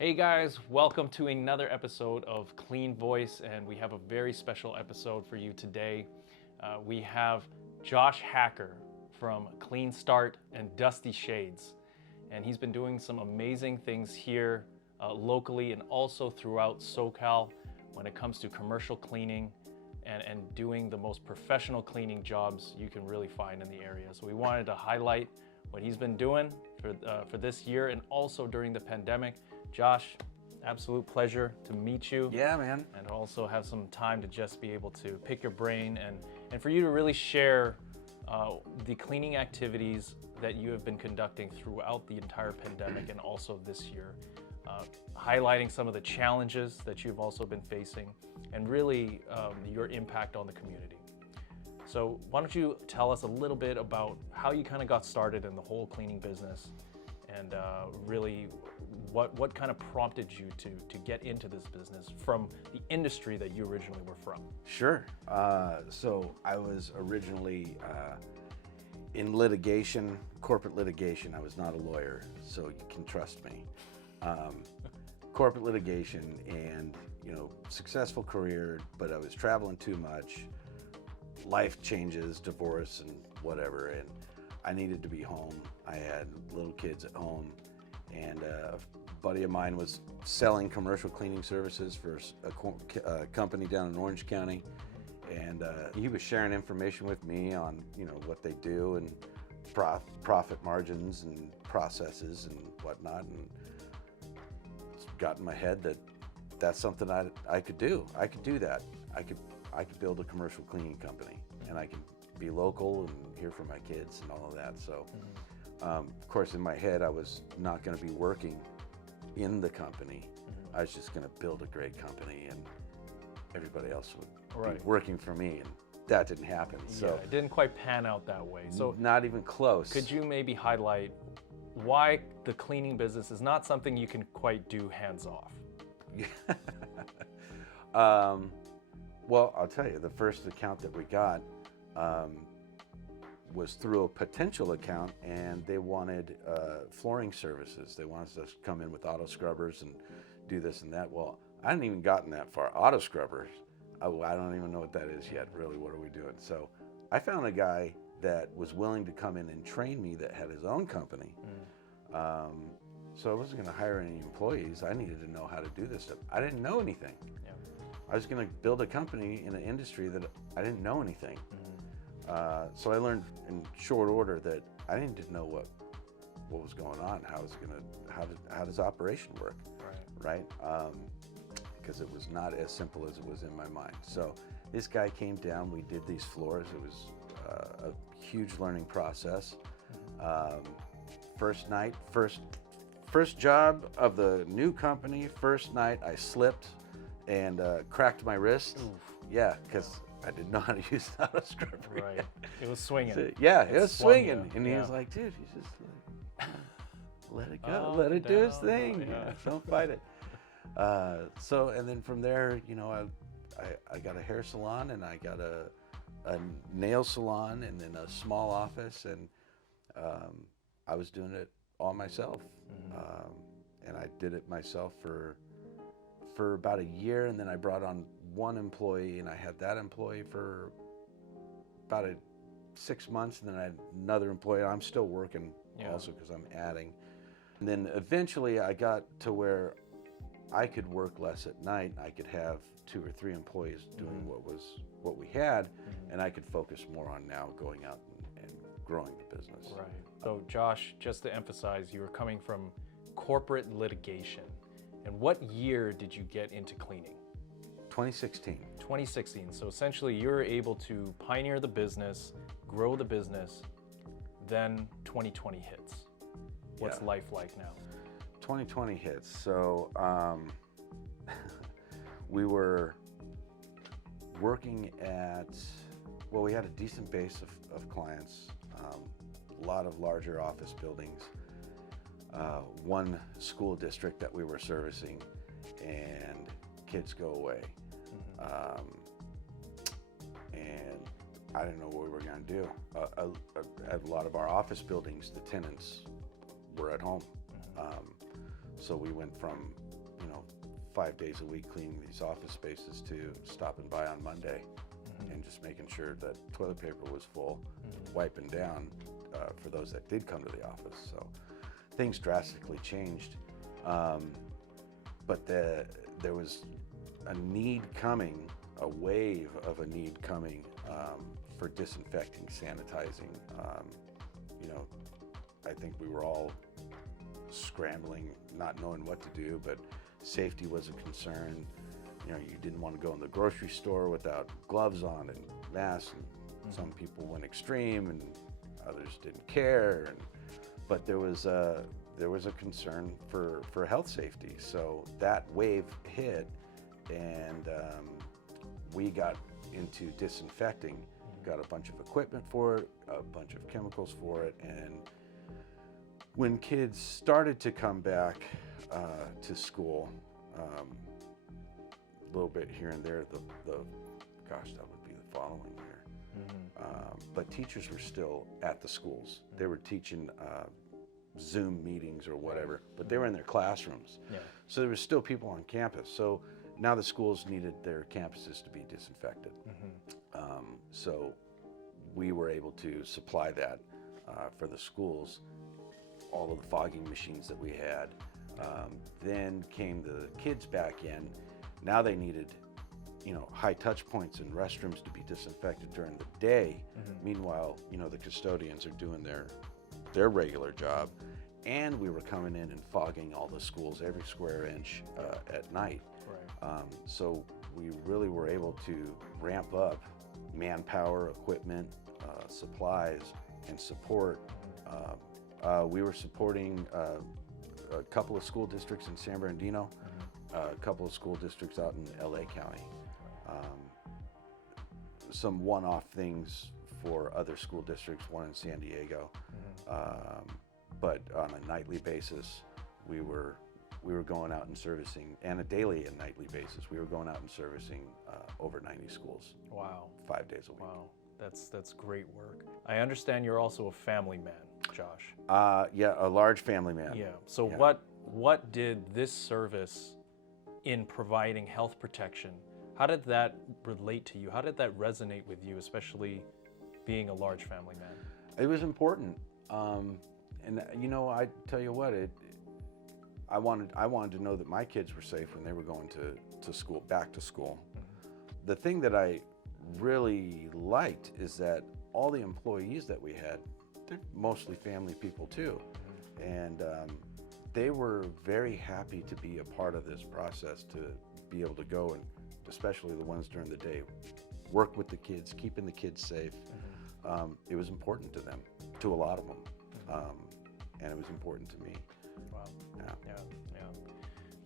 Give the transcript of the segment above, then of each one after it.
Hey guys, welcome to another episode of Clean Voice, and we have a very special episode for you today. We have Josh Hacker from Clean Start and Dusty Shades, and he's been doing some amazing things here locally and also throughout SoCal when it comes to commercial cleaning and doing the most professional cleaning jobs you can really find in the area. So we wanted to highlight what he's been doing for this year and also during the pandemic. Josh, absolute pleasure to meet you. Yeah, man. And also have some time to just be able to pick your brain and for you to really share the cleaning activities that you have been conducting throughout the entire pandemic and also this year, highlighting some of the challenges that you've also been facing and really your impact on the community. So why don't you tell us a little bit about how you kind of got started in the whole cleaning business and really what kind of prompted you to get into this business from the industry that you originally were from? Sure. So I was originally in litigation, corporate litigation. I was not a lawyer, so you can trust me. Corporate litigation and, successful career, but I was traveling too much, life changes, divorce and whatever, and I needed to be home. I had little kids at home, and a buddy of mine was selling commercial cleaning services for a company down in Orange County, and he was sharing information with me on what they do and profit margins and processes and whatnot, and it's got in my head that that's something I could do. I could do that. I could build a commercial cleaning company, and I can be local and hear from my kids and all of that. So, of course, in my head, I was not going to be working in the company. I was just going to build a great company, and everybody else would be working for me, and that didn't happen. So yeah, it didn't quite pan out that way. So not even close. Could you maybe highlight why the cleaning business is not something you can quite do hands off? Well, I'll tell you, the first account that we got was through a potential account, and they wanted flooring services. They wanted us to come in with auto scrubbers and do this and that. Well, I hadn't even gotten that far. Auto scrubbers, I don't even know what that is yet, really. What are we doing? So I found a guy that was willing to come in and train me that had his own company. So I wasn't going to hire any employees. I needed to know how to do this stuff. I didn't know anything. Yeah. I was going to build a company in an industry that I didn't know anything. So I learned in short order that I needed to know what was going on, how does operation work, right? Because it was not as simple as it was in my mind. So this guy came down, we did these floors. It was a huge learning process. First night, first job of the new company, first night I slipped and cracked my wrist. Oof. Yeah, because I didn't know how to use the auto scrubber. Right. It was swinging. So, yeah, it was swinging. You. And he was like, dude, you just let it go, let it do its thing. Yeah. Don't fight it. And then from there, I got a hair salon, and I got a nail salon, and then a small office, and I was doing it all myself. And I did it myself for about a year, and then I brought on one employee, and I had that employee for about 6 months, and then I had another employee. I'm still working also because I'm adding. And then eventually I got to where I could work less at night. I could have 2 or 3 employees doing what we had, and I could focus more on now going out and growing the business. Right. So Josh, just to emphasize, you were coming from corporate litigation. And what year did you get into cleaning? 2016. 2016. So essentially you were able to pioneer the business, grow the business, then 2020 hits. What's life like now? 2020 hits. So we were working at, we had a decent base of clients, a lot of larger office buildings, one school district that we were servicing, and kids go away. And I didn't know what we were going to do. At a lot of our office buildings, the tenants were at home. So we went from 5 days a week cleaning these office spaces to stopping by on Monday and just making sure that toilet paper was full, wiping down for those that did come to the office. So things drastically changed, but there was a need coming, a wave of a need coming for disinfecting, sanitizing. You know, I think we were all scrambling, not knowing what to do, but safety was a concern. You know, you didn't want to go in the grocery store without gloves on and masks, and some people went extreme and others didn't care. But there was a concern for health safety. So that wave hit, and we got into disinfecting, got a bunch of equipment for it, a bunch of chemicals for it, and when kids started to come back to school, a little bit here and there, gosh, that would be the following year. But teachers were still at the schools. They were teaching Zoom meetings or whatever, but they were in their classrooms. Yeah. So there were still people on campus. So now the schools needed their campuses to be disinfected. So we were able to supply that for the schools, all of the fogging machines that we had. Then came the kids back in. Now they needed, you know, high touch points and restrooms to be disinfected during the day. Meanwhile, you know, the custodians are doing their regular job, and we were coming in and fogging all the schools every square inch at night. Right. So we really were able to ramp up manpower, equipment, supplies, and support. We were supporting a couple of school districts in San Bernardino, a couple of school districts out in LA County. Some one-off things for other school districts, one in San Diego. But on a nightly basis, we were going out and servicing, and a daily and nightly basis, we were going out and servicing over 90 schools. Wow. 5 days a week. Wow, that's great work. I understand you're also a family man, Josh. Yeah, a large family man. Yeah. So what did this service in providing health protection, how did that relate to you? How did that resonate with you, especially being a large family man? It was important. And you know, I tell you what, I wanted to know that my kids were safe when they were going to school, back to school. The thing that I really liked is that all the employees that we had, they're mostly family people too. And they were very happy to be a part of this process, to be able to go, and especially the ones during the day, work with the kids, keeping the kids safe. It was important to them, to a lot of them, and it was important to me. Wow. Yeah.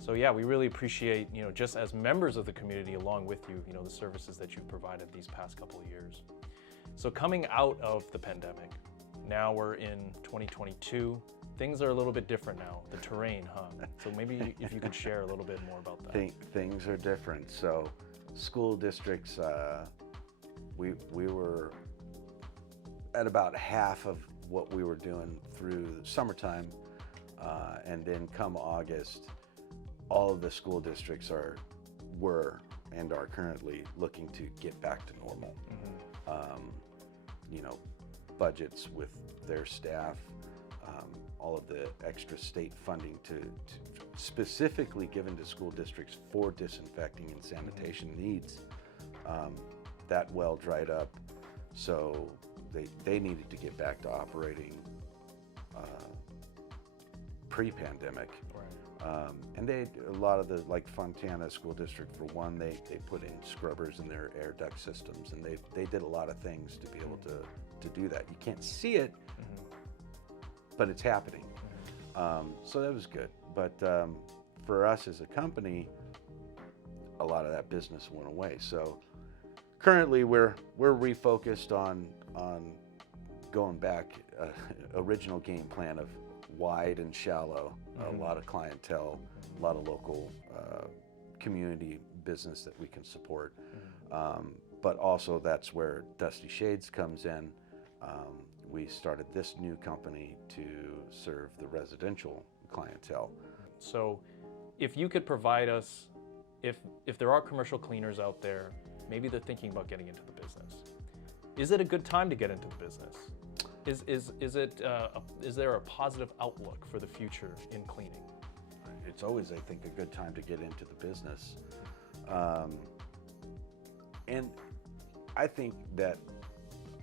So yeah, we really appreciate, you know, just as members of the community along with you, you know, the services that you've provided these past couple of years. So coming out of the pandemic, now we're in 2022. Things are a little bit different now, the terrain, huh? So maybe if you could share a little bit more about that. Things are different. So school districts, we were at about half of what we were doing through the summertime, and then come August, all of the school districts were and are currently looking to get back to normal. You know, budgets with their staff, all of the extra state funding to specifically given to school districts for disinfecting and sanitation needs, that well dried up. So they needed to get back to operating pre-pandemic. Right. And a lot of the, like Fontana School District for one, they put in scrubbers in their air duct systems, and they did a lot of things to be able to do that. You can't see it, but it's happening. So that was good. But for us as a company, a lot of that business went away. So currently we're refocused on going back, original game plan of wide and shallow, a lot of clientele, a lot of local community business that we can support. But also that's where Dusty Shades comes in. We started this new company to serve the residential clientele. So if you could provide us if there are commercial cleaners out there, maybe they're thinking about getting into the business. Is it a good time to get into the business? Is there a positive outlook for the future in cleaning? It's always, I think, a good time to get into the business. And I think that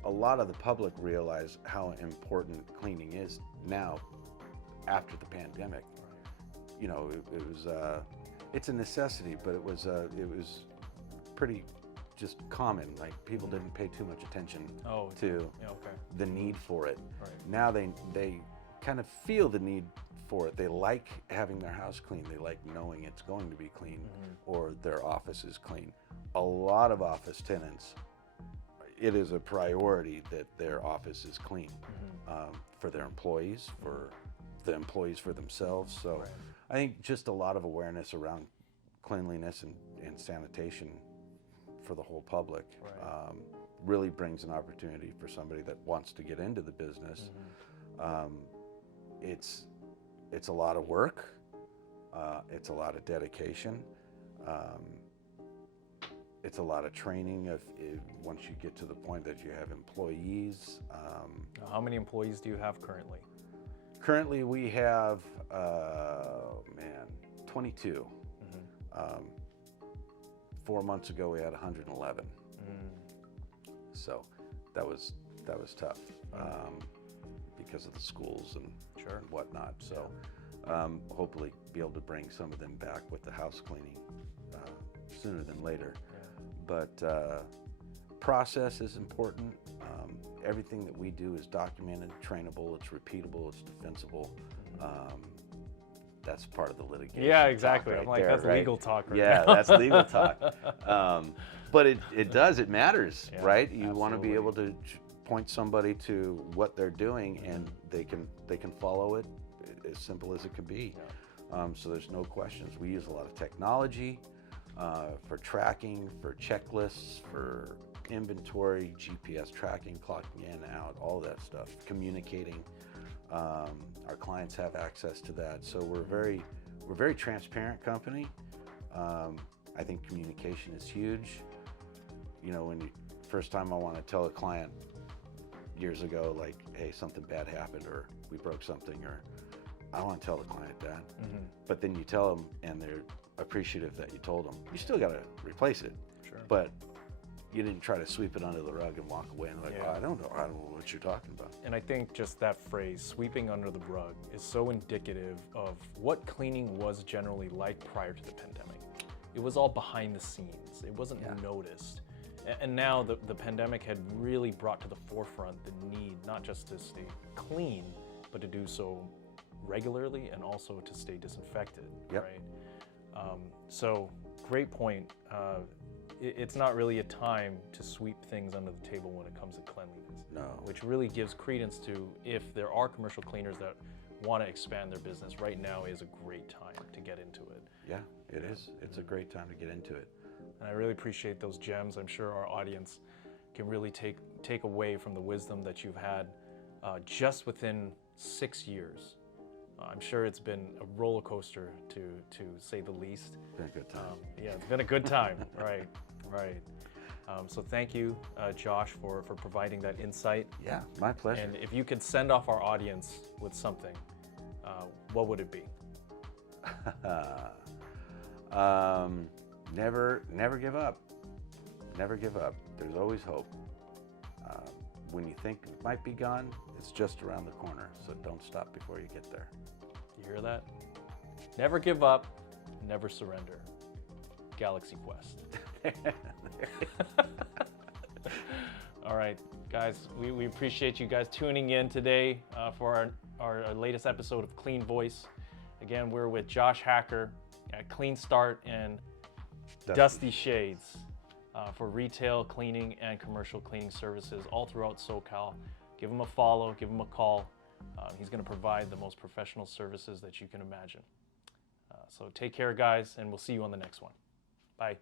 a lot of the public realize how important cleaning is now after the pandemic. You know, it was it's a necessity, but it was pretty just common. Like, people didn't pay too much attention to the need for it. Right. Now they kind of feel the need for it. They like having their house clean. They like knowing it's going to be clean, or their office is clean. A lot of office tenants, it is a priority that their office is clean, for their employees, for the employees, for themselves. So I think just a lot of awareness around cleanliness and sanitation for the whole public really brings an opportunity for somebody that wants to get into the business. It's a lot of work. It's a lot of dedication. It's a lot of training once you get to the point that you have employees. How many employees do you have currently? Currently we have, 22. 4 months ago we had 111. So that was tough because of the schools and whatnot. So hopefully be able to bring some of them back with the house cleaning sooner than later. But process is important. Everything that we do is documented, trainable, it's repeatable, it's defensible. That's part of the litigation. Yeah, exactly. Right, I'm like, there, that's legal talk right yeah, now. that's legal talk. But it matters, Yeah, right? You want to absolutely. be able to point somebody to what they're doing, and they can follow it as simple as it can be. So there's no questions. We use a lot of technology for tracking, for checklists, for inventory, GPS tracking, clocking in, out, all that stuff, communicating. Our clients have access to that. So we're a very transparent company. I think communication is huge. You know, first time I want to tell a client years ago, like, hey, something bad happened, or we broke something, or I don't want to tell the client that. But then you tell them, and they're appreciative that you told them. You still got to replace it. Sure. But you didn't try to sweep it under the rug and walk away and like, Yeah. oh, I don't know what you're talking about. And I think just that phrase, sweeping under the rug, is so indicative of what cleaning was generally like prior to the pandemic. It was all behind the scenes. It wasn't noticed. And now the pandemic had really brought to the forefront the need not just to stay clean, but to do so regularly and also to stay disinfected, right? So great point. It's not really a time to sweep things under the table when it comes to cleanliness. No. Which really gives credence to, if there are commercial cleaners that want to expand their business, right now is a great time to get into it. Yeah, it is. It's a great time to get into it. And I really appreciate those gems. I'm sure our audience can really take away from the wisdom that you've had just within 6 years. I'm sure it's been a roller coaster, to say the least. It's been a good time. Yeah, it's been a good time. Right. So thank you, Josh, for providing that insight. Yeah, my pleasure. And if you could send off our audience with something, what would it be? Never give up. Never give up. There's always hope. When you think it might be gone, it's just around the corner. So don't stop before you get there. You hear that? Never give up, never surrender. Galaxy Quest. All right, guys, we appreciate you guys tuning in today for our latest episode of Clean Voice. Again, we're with Josh Hacker at Clean Start and Dusty Shades for retail cleaning and commercial cleaning services all throughout SoCal. Give him a follow, give him a call. He's going to provide the most professional services that you can imagine. So take care, guys, and we'll see you on the next one. Bye.